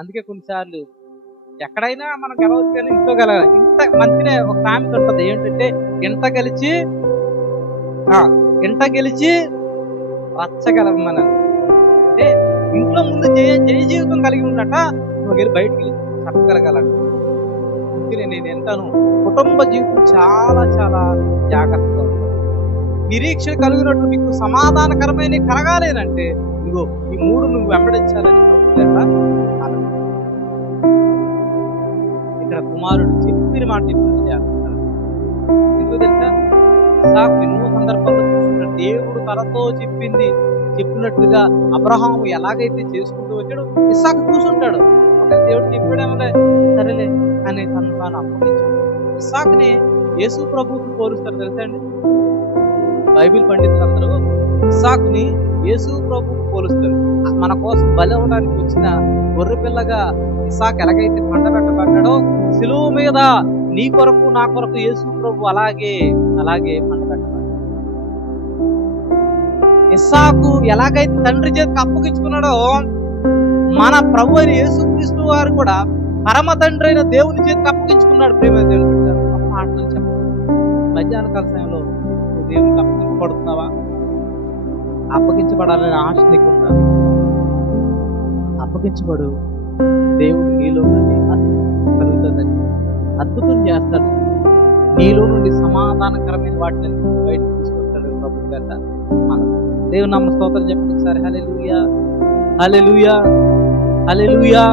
అందుకే కొన్నిసార్లు ఎక్కడైనా మనం గెలవచ్చు కానీ ఇంట్లో గెలవాలి. ఇంత మంచిగా ఒక సామెత ఉంటుంది ఏంటంటే, ఇంట గెలిచి రచ్చగలమని. అంటే ఇంట్లో ముందు జయ జీవితం కలిగి ఉన్నట నువ్వు వెళ్ళి బయటికి వెళ్ళి చెప్పగలగాలంట. అందుకనే నేను ఎంటాను, కుటుంబ జీవితం చాలా చాలా జాగ్రత్తగా ఉంటుంది. నిరీక్షణ కలిగినట్లు మీకు సమాధానకరమైన కలగాలేనంటే ఇదిగో ఈ 3 నువ్వు వెంబడించాలని ఇక్కడ కుమారుడు చెప్పిన మాట చెప్పినట్టు చేస్తాడు. ఎందుకు తెలుసా, ఇస్సాకు ఎన్నో సందర్భాల్లో చూసుకుంటాడు. దేవుడు తనతో చెప్పినట్లుగా అబ్రహాము ఎలాగైతే చేసుకుంటూ వచ్చాడు ఇస్సాకు చూసుంటాడు. ఒక దేవుడు చెప్పాడేమలే సరేలే అని తను తాను అప్పగించాడు. ఇస్సాకుని యేసు ప్రభువుకి పోలుస్తారు తెలుసా అండి. బైబిల్ పండితులందరూ ఇస్సాకుని యేసు ప్రభువుకి పోలుస్తారు. మన కోసం బలి అవ్వడానికి వచ్చిన గొర్రె పిల్లగా ఇస్సాకు ఎలాగైతే పండబెట్టబడ్డాడో సిలువ మీద నీ కొరకు నా కొరకు యేసు ప్రభు అలాగే పండబెట్టబడ్డాడు. ఇస్సాకు ఎలాగైతే తండ్రి చేతికి అప్పగించుకున్నాడో మన ప్రభు అయిన యేసుక్రీస్తు వారు కూడా పరమ తండ్రి అయిన దేవుని చేతికి అప్పగించుకున్నాడు. ప్రేమ దేవుని మాటలు చెప్పాలి. మధ్యాహ్న కాల సమయంలో నువ్వు దేవునికి అప్పగించబడుతున్నావా? అప్పగించబడాలనే ఆశ నీకుందా? అప్పగించబడు. దేవుడు నీలో నుండి కలుగుతుందని అద్భుతం చేస్తాడు. నీలో నుండి సమాధానకరమైన వాటిని బయటకు తీసుకొస్తాడు ప్రభు గత. మనం దేవుని నామ స్తోత్రం చెప్పి ఒకసారి హల్లెలూయా హల్లెలూయా హల్లెలూయా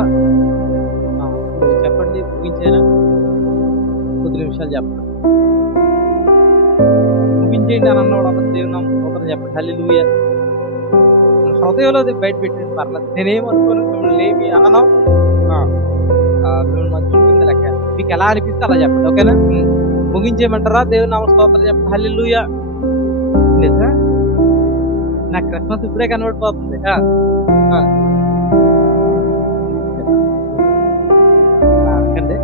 చెప్పండి. ముగించేనా? కొద్ది నిమిషాలు చెప్పండి. ముగించేయండి అని అన్నవాడు అన్న దేవుని నామ స్తోత్రం చెప్పండి. హల్లెలూయా. హృదయంలో బయట పెట్టండి, పర్లేదు. నేనేమనుకోను, మిమ్మల్ని లేవి అనను, మిమ్మల్ని మంచి ఉంటుంది లెక్క. మీకు ఎలా అనిపిస్తే అలా చెప్పండి, ఓకేనా? ముగించేయమంటారా? దేవుని నామ స్తోత్రం చెప్పండి. హల్లెలూయా. లేదా నాకు క్రిస్మస్ ఇప్పుడే కనబడిపోతుంది. అంటే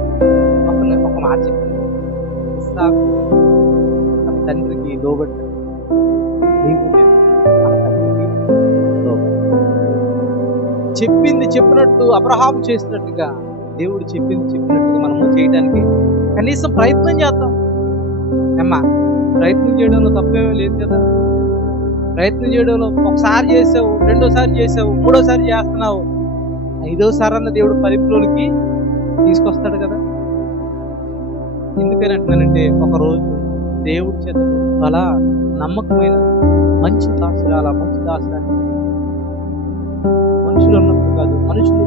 ఒక మాట చెప్పింది, ఇస్సాకు తన తండ్రికి లోబడ్డాడు. చెప్పింది చెప్పినట్టు అబ్రహాము చేసినట్టుగా దేవుడు చెప్పినట్టుగా మనము చేయడానికి కనీసం ప్రయత్నం చేద్దాం. అమ్మా, ప్రయత్నం చేయడంలో తప్పేమీ లేదు కదా. ప్రయత్నం చేయడంలో ఒకసారి చేసావు, రెండోసారి చేసావు, మూడోసారి చేస్తున్నావు, 5వసారి అన్న దేవుడు పరిపులోనికి తీసుకొస్తాడు కదా. ఎందుకని అంటున్నానంటే, ఒకరోజు దేవుడి చేత చాలా నమ్మకమైన మంచి దాసురాలు, మంచి దాసురాలు మనుషులు ఉన్నప్పుడు కాదు, మనుషులు